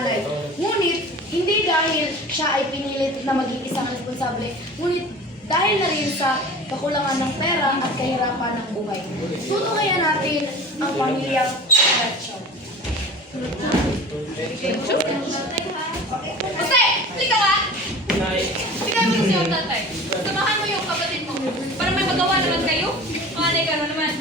nanay. Ngunit, hindi dahil siya ay pinilit na maging isang responsable, ngunit dahil na rin sa kakulangan ng pera at kahirapan ng buhay. Tutukayan natin ang pamilyang Rachel. Jose! Lika ka! Bigay mo siya ang tatay. Samahan mo yung kapatid mo. Para may magawa naman kayo. Panganay ka naman.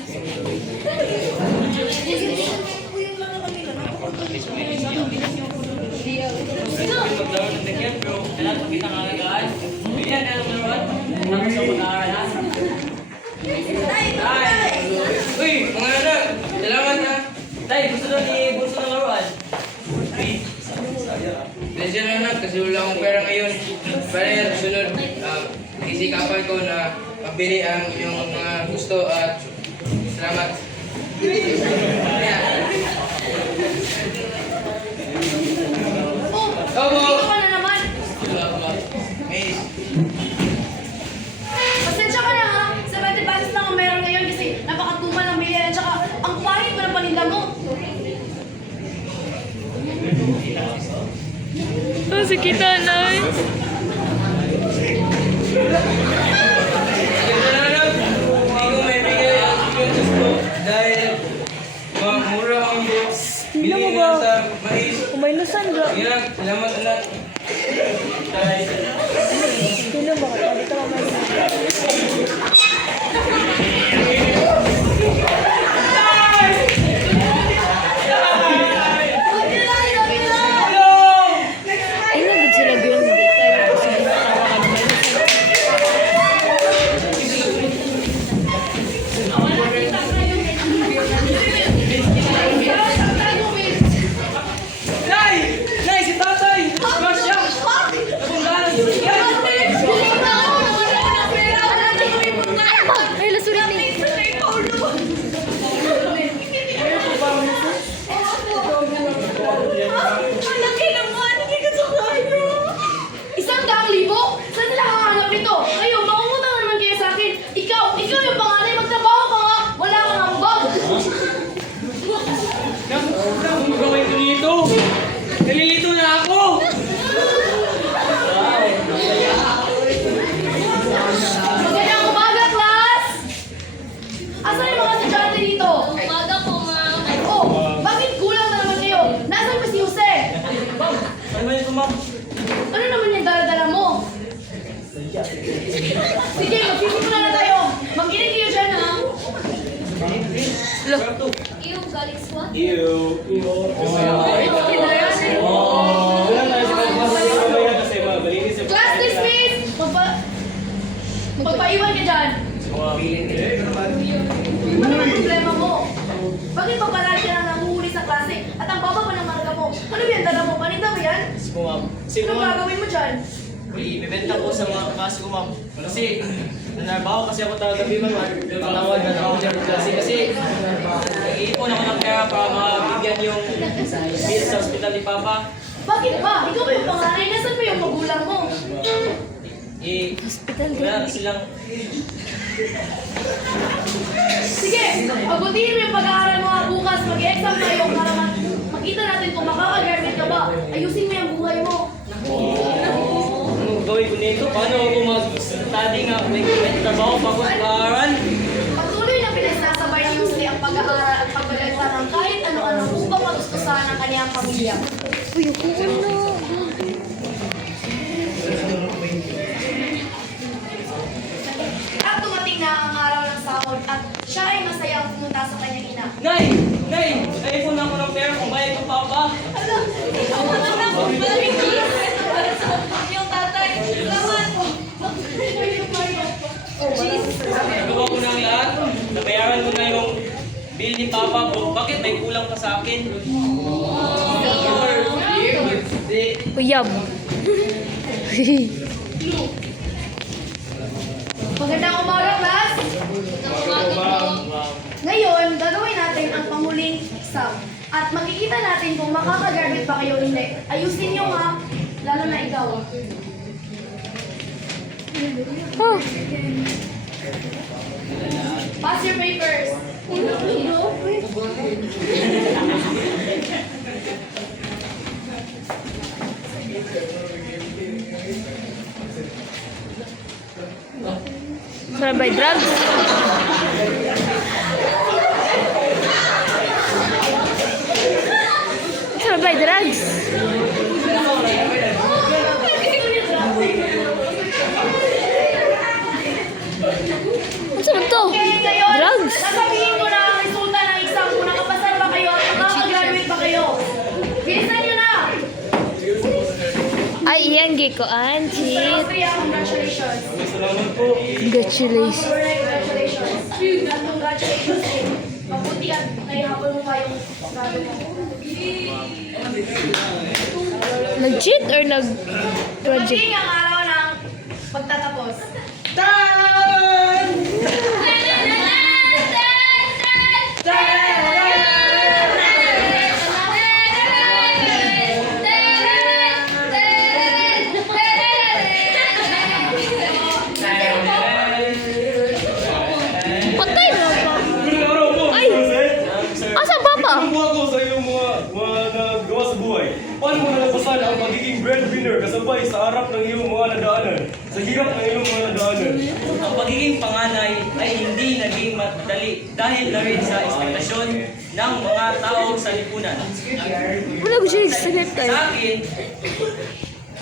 Uy, mga anak! Salamat ha! Tay, gusto na ni Bunso ng laruan? Pleasure na anak, kasi wala akong pera ngayon. Pero sunod, isikapan ko na mabili ang iyong mga gusto at salamat. Oh, dito ka na naman. May Pasensya ka na ha. 70 pesos lang ang meron ngayon kasi napakatumal ng bilihan. Tsaka ang pahit ko ng paninda mo. Oh, si kita, Nay. Hindi ko may bigay ang iyong gusto dahil mura ang bilihin na sa mais. Umaylusan ka. Sige lang, salamat anak. Tay. Sino ba? Dito ka may Nay, si tatay! Masya! Napundahan! Ay, lasulit ni. Isang daang libo? Saan nila hahanap nito? Kayo, mangungutang naman kayo sa akin. Ikaw yung panganay, magtrabaho ka nga. Wala kang ambag. Ang gawin ko nito! Nalilito na ako! Magandang umaga, class! Asan yung mga estudyante dito? Umaga po, ma'am. Oh, bakit kulang na naman kayo? Nasaan ba si Jose? Ano ba ito, ma'am? Ano naman yung dala-dala mo? Sige, magsisimula na tayo. Mag-init kayo dyan, ha? Yung galing SWAT. Class dismissed! Magpaiwan ka dyan. Ano ang problema mo? Bakit pa palagi ka na nanguhuli sa klase? At ang baba pa ng marga mo? Ano yan? Dala mo? Paninda mo yan? Ano gagawin mo dyan? Ibibenta ko sa mga kaklase ko, ma'am. Kasi, nanarbaho kasi ako gabi, ma'am. Patawad na ako dyan klase. Kasi, nag-iipon ako ng pera para mabigyan yung bill sa hospital ni Papa. Bakit ba? Ikaw ba yung panganay? Nasaan ba yung magulang mo? Wala na silang... Sige, pagutihin mo yung pag-aaral mo bukas. Mag-exam tayo para makita natin kung makaka-graduate ka ba. Ayusin mo yung buhay mo. Ano gawin ko nito? Paano ako mag-study nga? May trabaho pa ako mag-aaral? Patuloy na pinagsasabay ni Jose ang pag-aaral at pagbagay ng kahit ano-ano upang magustuhan ang kaniyang pamilya. At dumating na ang araw ng sahod at siya ay masayang pumunta sa kanyang ina. Nay! Nay! Nag-iipon na ako ng pera kung bayad ko Papa. Yung tatay. Salamat. Nagawa ko na ang lahat. Nabayaran ko na yung bill ni Papa. Bakit may kulang pa sa akin? Uyab. Magandang umaga, class! Ngayon, gagawin natin ang panghuling exam. At makikita natin kung makaka-graduate pa kayo o hindi. Ayusin nyo ha, lalo na ikaw. Pass your papers. Sarap by drugs? Sarap by drugs? Ano sarap to? Okay, ngayon, Drugs? sasabihin ko na ang resulta ng exam kung nakapasa ba kayo at makakagraduate ba kayo. Bilisan nyo na! Ay, iyan, Giko. Cheat. Austria, congratulations. Congratulations. Alright, congratulations. Congratulations eh. Mabuti at kaya hapon mo pa yung grabe mo. Nag-cheat or nag-project? Dumating ang araw ng pagtatapos. Patay mo pa. Ay! Asa ba pa? Anong buha ko sa iyong mga nagawa sa buhay? Paano mo nalabasan ang pagiging breadwinner kasabay sa harap ng iyong mga nadaanan? Sa hirap ng iyong mga nadaanan? Ang pagiging panganay ay hindi naging madali dahil na rin sa ekspektasyon ng mga tao sa lipunan. Wala ko siya nagsagat tayo. Sa akin,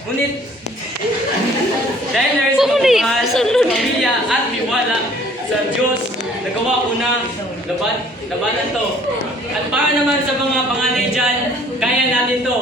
ngunit dahil na rin sa Sunod. pagmamahal sa pamilya at tiwala sa Diyos, nagawa ko na labanan to. At para naman sa mga panganay dyan, kaya natin to.